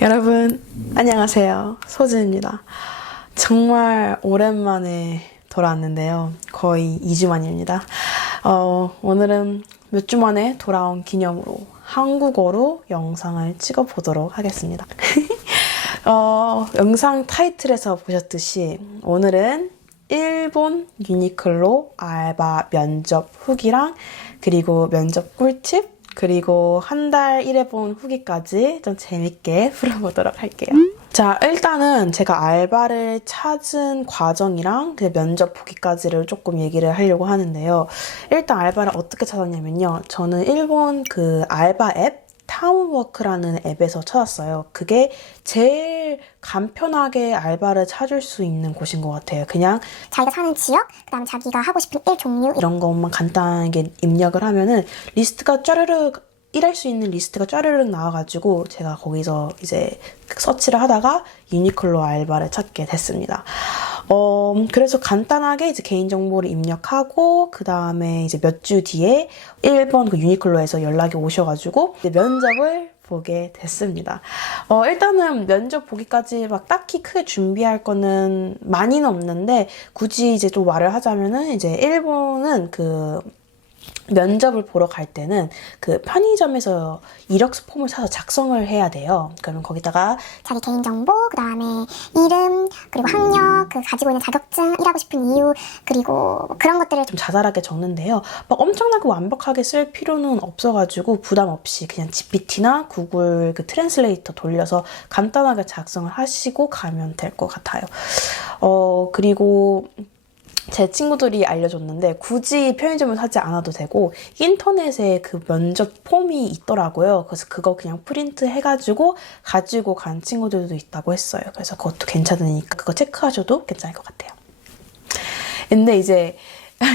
여러분 안녕하세요, 소진입니다. 정말 오랜만에 돌아왔는데요, 거의 2주 만입니다. 오늘은 몇 주 만에 돌아온 기념으로 한국어로 영상을 찍어보도록 하겠습니다. 영상 타이틀에서 보셨듯이 오늘은 일본 유니클로 알바 면접 후기랑 그리고 면접 꿀팁 그리고 한 달 일해본 후기까지 좀 재밌게 풀어보도록 할게요. 자, 일단은 제가 알바를 찾은 과정이랑 그 면접 후기까지를 조금 얘기를 하려고 하는데요. 일단 알바를 어떻게 찾았냐면요. 저는 일본 그 알바 앱 타운워크라는 앱에서 찾았어요. 그게 제일 간편하게 알바를 찾을 수 있는 곳인 것 같아요. 그냥 자기가 사는 지역, 그다음에 자기가 하고 싶은 일 종류 이런 것만 간단하게 입력을 하면은 리스트가 짜르륵 일할 수 있는 리스트가 짜르륵 나와가지고 제가 거기서 이제 서치를 하다가 유니클로 알바를 찾게 됐습니다. 그래서 간단하게 이제 개인정보를 입력하고 그 다음에 이제 몇 주 뒤에 일본 그 유니클로에서 연락이 오셔가지고 이제 면접을 보게 됐습니다. 일단은 면접 보기까지 막 딱히 크게 준비할 거는 많이는 없는데 굳이 이제 좀 말을 하자면은 이제 일본은 그 면접을 보러 갈 때는 그 편의점에서 이력서 폼을 사서 작성을 해야 돼요. 그러면 거기다가 자기 개인정보, 그다음에 이름, 그리고 학력, 그 가지고 있는 자격증, 일하고 싶은 이유, 그리고 그런 것들을 좀 자잘하게 적는데요. 막 엄청나게 완벽하게 쓸 필요는 없어가지고 부담 없이 그냥 GPT나 구글 그 트랜슬레이터 돌려서 간단하게 작성을 하시고 가면 될 것 같아요. 그리고 제 친구들이 알려줬는데 굳이 편의점을 사지 않아도 되고 인터넷에 그 면접 폼이 있더라고요. 그래서 그거 그냥 프린트 해가지고 가지고 간 친구들도 있다고 했어요. 그래서 그것도 괜찮으니까 그거 체크하셔도 괜찮을 것 같아요. 근데 이제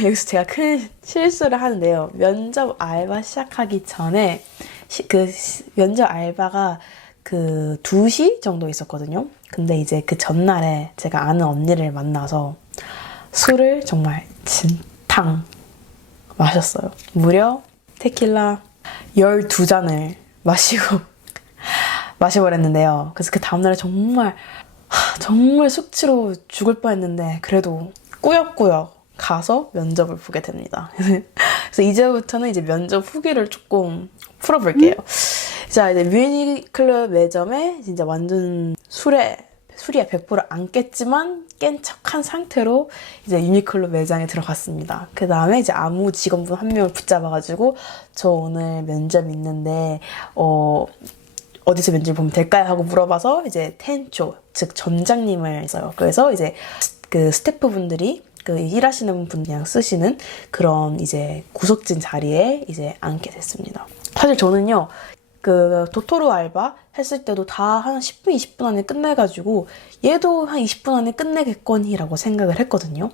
여기서 제가 큰 실수를 하는데요. 면접 알바 시작하기 전에 면접 알바가 그 2시 정도 있었거든요. 근데 이제 그 전날에 제가 아는 언니를 만나서 술을 정말 진탕 마셨어요. 무려 테킬라 12잔을 마셔버렸는데요. 그래서 그 다음날에 정말 숙취로 죽을 뻔했는데 그래도 꾸역꾸역 가서 면접을 보게 됩니다. 그래서 이제부터는 이제 면접 후기를 조금 풀어볼게요. 자, 이제 뮤니클럽 매점에 진짜 완전 술에 100% 안 깼지만 깬 척한 상태로 이제 유니클로 매장에 들어갔습니다. 그 다음에 이제 아무 직원분 한 명을 붙잡아가지고 저 오늘 면접 있는데 어디서 면접 보면 될까요? 하고 물어봐서 이제 텐초, 즉 점장님을 써요. 그래서 이제 그 스태프분들이 그 일하시는 분이랑 쓰시는 그런 이제 구석진 자리에 이제 앉게 됐습니다. 사실 저는요, 그 도토로 알바 했을 때도 다 한 10분, 20분 안에 끝내가지고 얘도 한 20분 안에 끝내겠거니라고 생각을 했거든요.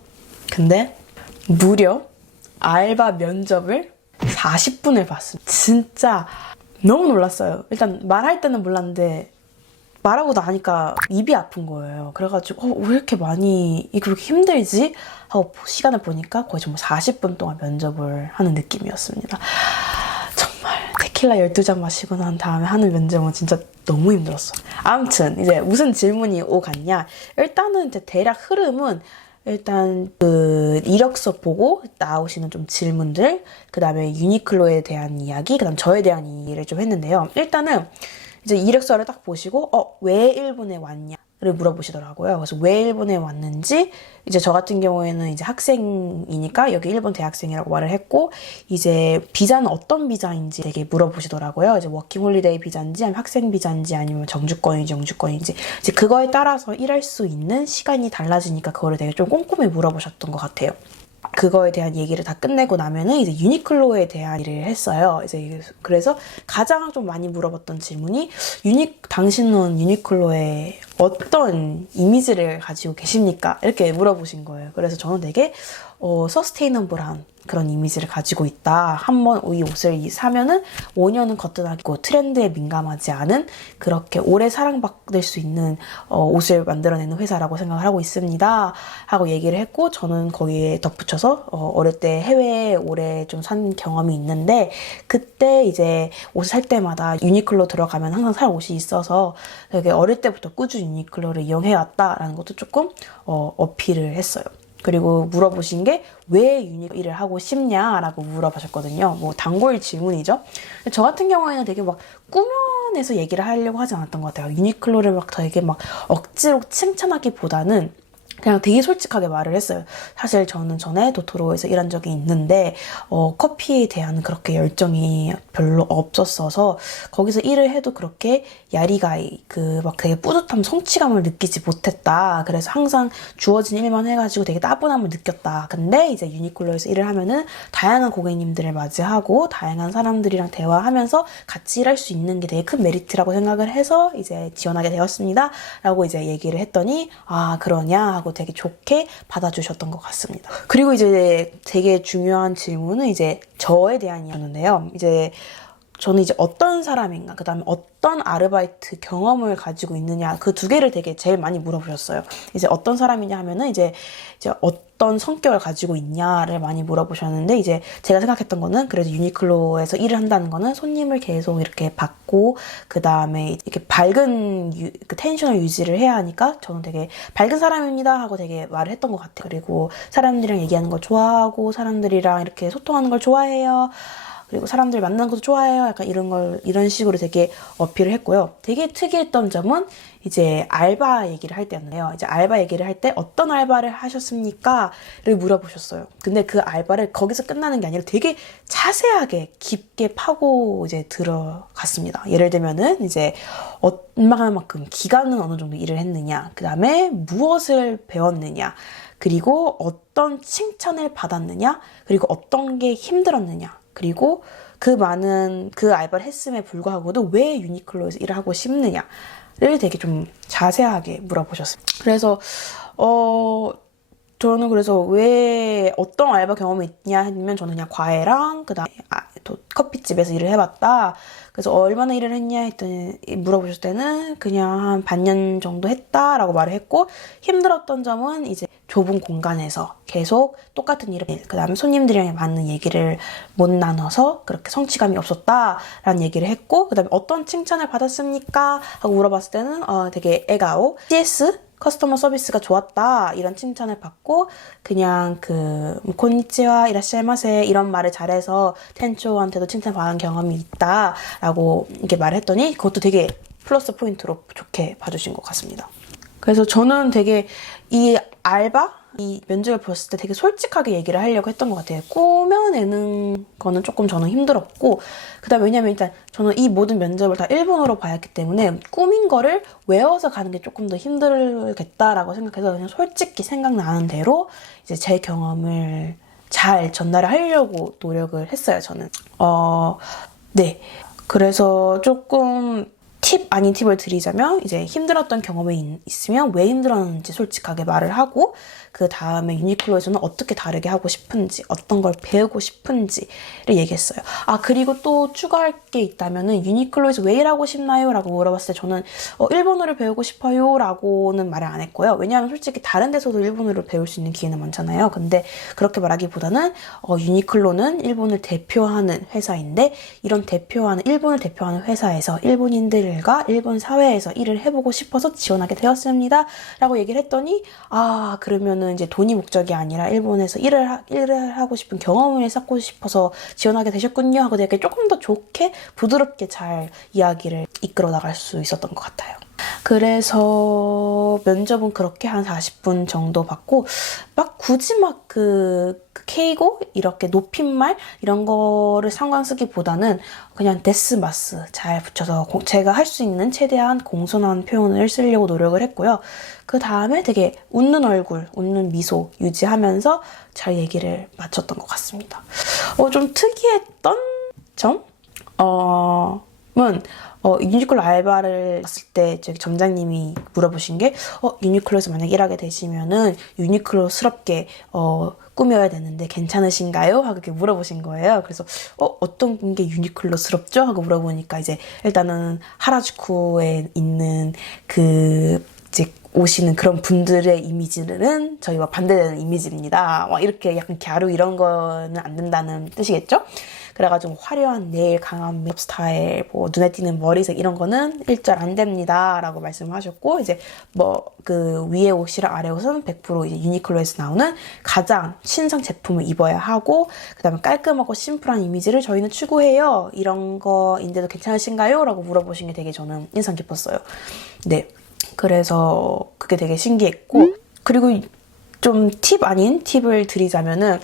근데 무려 알바 면접을 40분을 봤습니다. 진짜 너무 놀랐어요. 일단 말할 때는 몰랐는데 말하고 나니까 입이 아픈 거예요. 그래가지고 왜 이렇게 많이 그렇게 힘들지? 하고 시간을 보니까 거의 정말 40분 동안 면접을 하는 느낌이었습니다. 테킬라 12잔 마시고 난 다음에 하는 면접은 진짜 너무 힘들었어. 아무튼 이제 무슨 질문이 오갔냐. 일단은 이제 대략 흐름은 일단 그 이력서 보고 나오시는 좀 질문들, 그 다음에 유니클로에 대한 이야기, 그 다음 저에 대한 이야기를 좀 했는데요. 일단은 이제 이력서를 딱 보시고 왜 일본에 왔냐? 를 물어보시더라고요. 그래서 왜 일본에 왔는지, 이제 저 같은 경우에는 이제 학생이니까 여기 일본 대학생이라고 말을 했고, 이제 비자는 어떤 비자인지 되게 물어보시더라고요. 이제 워킹 홀리데이 비자인지, 아니면 학생 비자인지, 아니면 정주권인지, 영주권인지, 이제 그거에 따라서 일할 수 있는 시간이 달라지니까 그거를 되게 좀 꼼꼼히 물어보셨던 것 같아요. 그거에 대한 얘기를 다 끝내고 나면은 이제 유니클로에 대한 일을 했어요. 이제 그래서 가장 좀 많이 물어봤던 질문이 당신은 유니클로에 어떤 이미지를 가지고 계십니까? 이렇게 물어보신 거예요. 그래서 저는 되게 서스테이너블한 그런 이미지를 가지고 있다. 한번 이 옷을 사면은 5년은 거뜬하고 트렌드에 민감하지 않은 그렇게 오래 사랑받을 수 있는 옷을 만들어내는 회사라고 생각을 하고 있습니다. 하고 얘기를 했고, 저는 거기에 덧붙여서 어릴 때 해외에 오래 좀 산 경험이 있는데, 그때 이제 옷을 살 때마다 유니클로 들어가면 항상 살 옷이 있어서 되게 어릴 때부터 꾸준히 유니클로를 이용해왔다라는 것도 조금 어필을 했어요. 그리고 물어보신 게 왜 유니클로 일을 하고 싶냐라고 물어보셨거든요. 뭐 단골 질문이죠. 저 같은 경우에는 되게 막 꾸며내서 얘기를 하려고 하지 않았던 것 같아요. 유니클로를 막 되게 막 억지로 칭찬하기보다는 그냥 되게 솔직하게 말을 했어요. 사실 저는 전에 도토로에서 일한 적이 있는데 커피에 대한 그렇게 열정이 별로 없었어서 거기서 일을 해도 그렇게 야리가이 막 되게 뿌듯함, 성취감을 느끼지 못했다. 그래서 항상 주어진 일만 해가지고 되게 따분함을 느꼈다. 근데 이제 유니클로에서 일을 하면은 다양한 고객님들을 맞이하고 다양한 사람들이랑 대화하면서 같이 일할 수 있는 게 되게 큰 메리트라고 생각을 해서 이제 지원하게 되었습니다. 라고 이제 얘기를 했더니 아 그러냐 하고 되게 좋게 받아주셨던 것 같습니다. 그리고 이제 되게 중요한 질문은 이제 저에 대한 이야기였는데요. 이제 저는 이제 어떤 사람인가, 그 다음에 어떤 아르바이트 경험을 가지고 있느냐, 그 두 개를 되게 제일 많이 물어보셨어요. 이제 어떤 사람이냐 하면은 이제 어떤 성격을 가지고 있냐를 많이 물어보셨는데, 이제 제가 생각했던 거는 그래도 유니클로에서 일을 한다는 거는 손님을 계속 이렇게 받고, 그 다음에 이렇게 밝은 그 텐션을 유지를 해야 하니까 저는 되게 밝은 사람입니다 하고 되게 말을 했던 것 같아요. 그리고 사람들이랑 얘기하는 걸 좋아하고, 사람들이랑 이렇게 소통하는 걸 좋아해요. 그리고 사람들 만나는 것도 좋아해요. 약간 이런 식으로 되게 어필을 했고요. 되게 특이했던 점은 이제 알바 얘기를 할 때였는데요. 이제 알바 얘기를 할 때 어떤 알바를 하셨습니까? 를 물어보셨어요. 근데 그 알바를 거기서 끝나는 게 아니라 되게 자세하게 깊게 파고 이제 들어갔습니다. 예를 들면은 이제 얼마만큼 기간은 어느 정도 일을 했느냐, 그 다음에 무엇을 배웠느냐, 그리고 어떤 칭찬을 받았느냐, 그리고 어떤 게 힘들었느냐, 그리고 그 많은 그 알바를 했음에 불구하고도 왜 유니클로에서 일을 하고 싶느냐를 되게 좀 자세하게 물어보셨어요. 그래서 저는 그래서 왜 어떤 알바 경험이 있냐 하면 저는 그냥 과외랑 그다음에 또 커피집에서 일을 해봤다. 그래서 얼마나 일을 했냐 했더니 물어보셨을 때는 그냥 한 반년 정도 했다라고 말을 했고, 힘들었던 점은 이제 좁은 공간에서 계속 똑같은 일을, 그 다음에 손님들이랑 맞는 얘기를 못 나눠서 그렇게 성취감이 없었다라는 얘기를 했고, 그 다음에 어떤 칭찬을 받았습니까? 하고 물어봤을 때는 되게 애가오, CS 커스터머 서비스가 좋았다 이런 칭찬을 받고, 그냥 곤니치와 이라시마세 이런 말을 잘해서 텐초한테도 칭찬받은 경험이 있다 라고 이렇게 말했더니 그것도 되게 플러스 포인트로 좋게 봐주신 것 같습니다. 그래서 저는 되게 이 면접을 봤을 때 되게 솔직하게 얘기를 하려고 했던 것 같아요. 꾸며내는 거는 조금 저는 힘들었고, 그 다음에 왜냐면 일단 저는 이 모든 면접을 다 일본어로 봐야했기 때문에 꾸민 거를 외워서 가는 게 조금 더 힘들겠다라고 생각해서 그냥 솔직히 생각나는 대로 이제 제 경험을 잘 전달을 하려고 노력을 했어요, 저는. 네. 그래서 조금 팁 아닌 팁을 드리자면, 이제 힘들었던 경험이 있으면 왜 힘들었는지 솔직하게 말을 하고, 그 다음에 유니클로에서는 어떻게 다르게 하고 싶은지, 어떤 걸 배우고 싶은지를 얘기했어요. 그리고 또 추가할 게 있다면은 유니클로에서 왜 일하고 싶나요? 라고 물어봤을 때 저는 일본어를 배우고 싶어요 라고는 말을 안 했고요. 왜냐하면 솔직히 다른 데서도 일본어를 배울 수 있는 기회는 많잖아요. 근데 그렇게 말하기보다는 유니클로는 일본을 대표하는 회사인데, 이런 일본을 대표하는 회사에서 일본인들과 일본 사회에서 일을 해보고 싶어서 지원하게 되었습니다 라고 얘기를 했더니, 그러면은 이제 돈이 목적이 아니라 일본에서 일을 하고 싶은 경험을 쌓고 싶어서 지원하게 되셨군요 하고 되게 조금 더 좋게 부드럽게 잘 이야기를 이끌어 나갈 수 있었던 것 같아요. 그래서 면접은 그렇게 한 40분 정도 받고, 막 굳이 막 케이고 이렇게 높임말 이런 거를 상관 쓰기보다는 그냥 데스마스 잘 붙여서 제가 할 수 있는 최대한 공손한 표현을 쓰려고 노력을 했고요. 그 다음에 되게 웃는 얼굴, 웃는 미소 유지하면서 잘 얘기를 마쳤던 것 같습니다. 좀 특이했던 점? 유니클로 알바를 갔을 때 저기 점장님이 물어보신 게 유니클로에서 만약 일하게 되시면은 유니클로스럽게 꾸며야 되는데 괜찮으신가요? 하고 이렇게 물어보신 거예요. 그래서 어떤 게 유니클로스럽죠? 하고 물어보니까 이제 일단은 하라주쿠에 있는 그 이제 오시는 그런 분들의 이미지는 저희와 반대되는 이미지입니다. 이렇게 약간 갸루 이런 거는 안 된다는 뜻이겠죠? 그래가지고 화려한 네일, 강한 메이크업 스타일, 뭐 눈에 띄는 머리색 이런 거는 일절 안 됩니다. 라고 말씀하셨고, 이제 그 위에 옷이랑 아래 옷은 100% 이제 유니클로에서 나오는 가장 신상 제품을 입어야 하고, 그 다음에 깔끔하고 심플한 이미지를 저희는 추구해요. 이런 거인데도 괜찮으신가요? 라고 물어보신 게 되게 저는 인상 깊었어요. 네. 그래서 그게 되게 신기했고, 그리고 좀 팁 아닌 팁을 드리자면은,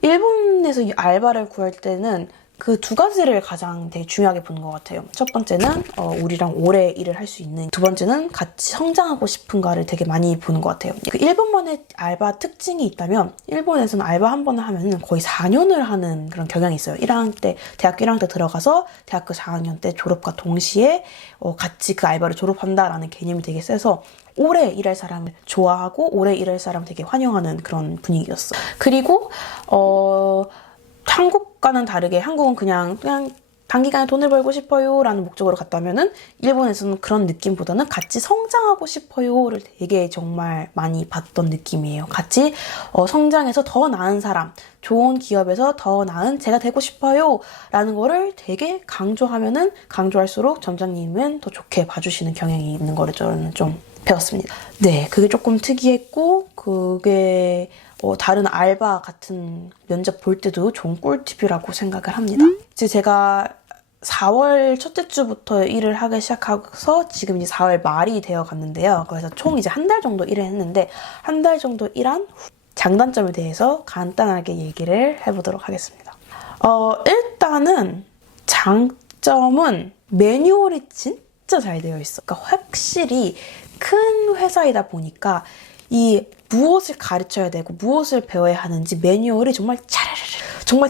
일본에서 알바를 구할 때는 그 두 가지를 가장 되게 중요하게 보는 것 같아요. 첫 번째는 우리랑 오래 일을 할 수 있는, 두 번째는 같이 성장하고 싶은가를 되게 많이 보는 것 같아요. 그 일본만의 알바 특징이 있다면 일본에서는 알바 한 번을 하면 거의 4년을 하는 그런 경향이 있어요. 1학년 때, 대학교 1학년 때 들어가서 대학교 4학년 때 졸업과 동시에 같이 그 알바를 졸업한다라는 개념이 되게 세서 오래 일할 사람을 좋아하고 오래 일할 사람을 되게 환영하는 그런 분위기였어요. 그리고 한국과는 다르게 한국은 그냥 단기간에 돈을 벌고 싶어요 라는 목적으로 갔다면은 일본에서는 그런 느낌보다는 같이 성장하고 싶어요를 되게 정말 많이 봤던 느낌이에요. 같이 성장해서 더 나은 사람, 좋은 기업에서 더 나은 제가 되고 싶어요 라는 거를 되게 강조하면은 강조할수록 점장님은 더 좋게 봐주시는 경향이 있는 거를 저는 좀 배웠습니다. 네, 그게 조금 특이했고 그게 다른 알바 같은 면접 볼 때도 좋은 꿀팁이라고 생각을 합니다. 이제 제가 4월 첫째 주부터 일을 하기 시작해서 지금 이제 4월 말이 되어 갔는데요. 그래서 총 이제 한 달 정도 일을 했는데 한 달 정도 일한 후 장단점에 대해서 간단하게 얘기를 해보도록 하겠습니다. 일단은 장점은 매뉴얼이 진짜 잘 되어 있어. 그러니까 확실히 큰 회사이다 보니까 이 무엇을 가르쳐야 되고 무엇을 배워야 하는지 매뉴얼이 정말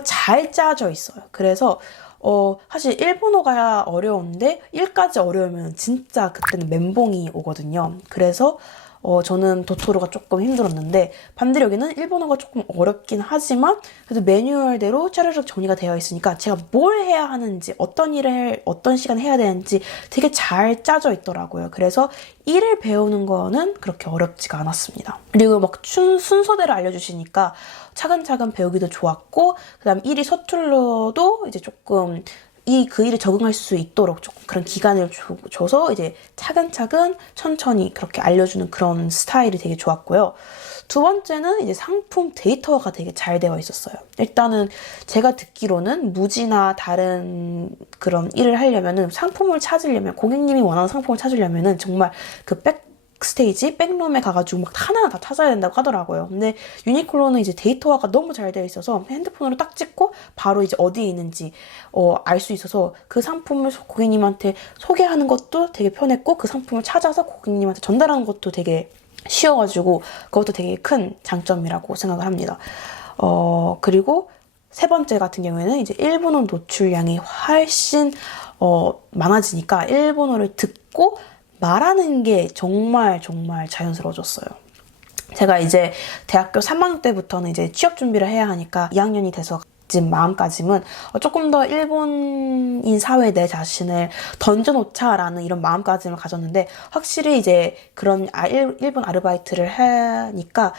잘 짜져 있어요. 그래서 사실 일본어가 어려운데 일까지 어려우면 진짜 그때는 멘붕이 오거든요. 그래서 저는 도토로가 조금 힘들었는데 반대로 여기는 일본어가 조금 어렵긴 하지만 그래도 매뉴얼대로 차례로 정리가 되어 있으니까 제가 뭘 해야 하는지 어떤 일을 어떤 시간에 해야 되는지 되게 잘 짜져 있더라고요. 그래서 일을 배우는 거는 그렇게 어렵지가 않았습니다. 그리고 막 순서대로 알려주시니까 차근차근 배우기도 좋았고 그다음 일이 서툴러도 이제 조금 그 일에 적응할 수 있도록 조금 그런 기간을 줘서 이제 차근차근 천천히 그렇게 알려주는 그런 스타일이 되게 좋았고요. 두 번째는 이제 상품 데이터화가 되게 잘 되어 있었어요. 일단은 제가 듣기로는 무지나 다른 그런 일을 하려면은 상품을 찾으려면 고객님이 원하는 상품을 찾으려면은 정말 그 백스테이지, 백룸에 가가지고 막 하나하나 다 찾아야 된다고 하더라고요. 근데 유니클로는 이제 데이터화가 너무 잘 되어 있어서 핸드폰으로 딱 찍고 바로 이제 어디에 있는지 알 수 있어서 그 상품을 고객님한테 소개하는 것도 되게 편했고 그 상품을 찾아서 고객님한테 전달하는 것도 되게 쉬워가지고 그것도 되게 큰 장점이라고 생각을 합니다. 그리고 세 번째 같은 경우에는 이제 일본어 노출량이 훨씬 많아지니까 일본어를 듣고 말하는 게 정말 자연스러워졌어요. 제가 이제 대학교 3학년 때부터는 이제 취업 준비를 해야 하니까 2학년이 돼서 지금 마음가짐은 조금 더 일본인 사회에 내 자신을 던져놓자라는 이런 마음가짐을 가졌는데 확실히 이제 그런 일본 아르바이트를 하니까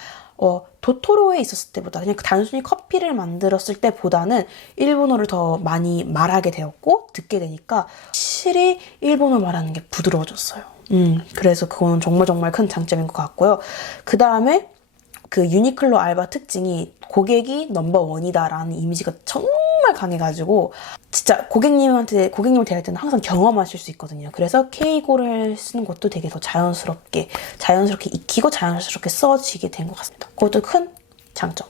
도토로에 있었을 때보다 그냥 단순히 커피를 만들었을 때보다는 일본어를 더 많이 말하게 되었고 듣게 되니까 확실히 일본어 말하는 게 부드러워졌어요. 그래서 그거는 정말 큰 장점인 것 같고요. 그 다음에 그 유니클로 알바 특징이 고객이 넘버원이다라는 이미지가 정말 강해가지고 진짜 고객님을 대할 때는 항상 경험하실 수 있거든요. 그래서 K고를 쓰는 것도 되게 더 자연스럽게 익히고 자연스럽게 써지게 된 것 같습니다. 그것도 큰 장점.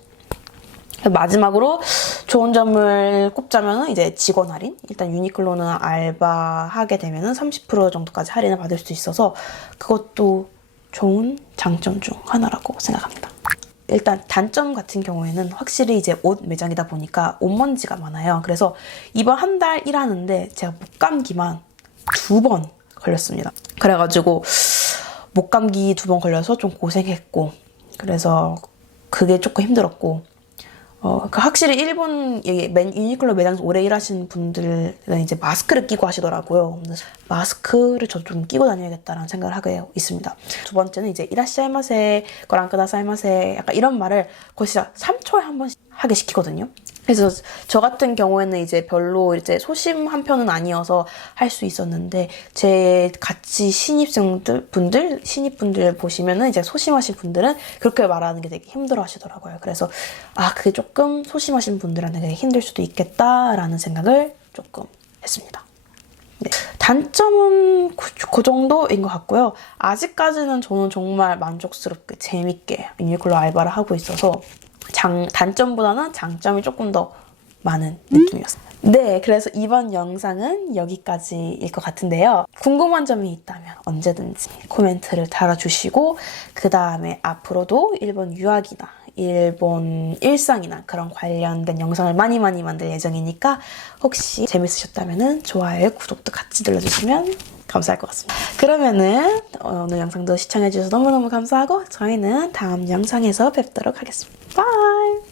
마지막으로 좋은 점을 꼽자면 이제 직원 할인. 일단 유니클로는 알바하게 되면은 30% 정도까지 할인을 받을 수 있어서 그것도 좋은 장점 중 하나라고 생각합니다. 일단 단점 같은 경우에는 확실히 이제 옷 매장이다 보니까 옷먼지가 많아요. 그래서 이번 한 달 일하는데 제가 목감기만 2번 걸렸습니다. 그래가지고 목감기 2번 걸려서 좀 고생했고, 그래서 그게 조금 힘들었고, 확실히 일본 유니클로 매장에서 오래 일하시는 분들은 이제 마스크를 끼고 하시더라고요. 그래서 마스크를 저도 좀 끼고 다녀야겠다라는 생각을 하게 있습니다. 두 번째는 이제 이라시아이마세, 거랑 끄다사이마세 약간 이런 말을 거의 진짜 3초에 한 번씩 하게 시키거든요. 그래서 저 같은 경우에는 이제 별로 이제 소심한 편은 아니어서 할 수 있었는데, 제 같이 신입분들 보시면은 이제 소심하신 분들은 그렇게 말하는 게 되게 힘들어 하시더라고요. 그래서 그게 조금 소심하신 분들한테 되게 힘들 수도 있겠다라는 생각을 조금 했습니다. 네. 단점은 그 정도인 것 같고요. 아직까지는 저는 정말 만족스럽게 재밌게 유니클로 알바를 하고 있어서 단점보다는 장점이 조금 더 많은 느낌이었어요. 네, 그래서 이번 영상은 여기까지일 것 같은데요. 궁금한 점이 있다면 언제든지 코멘트를 달아주시고, 그 다음에 앞으로도 일본 유학이나 일본 일상이나 그런 관련된 영상을 많이 만들 예정이니까 혹시 재밌으셨다면 좋아요, 구독도 같이 눌러주시면 감사할 것 같습니다. 그러면은 오늘 영상도 시청해주셔서 너무너무 감사하고, 저희는 다음 영상에서 뵙도록 하겠습니다. 바이!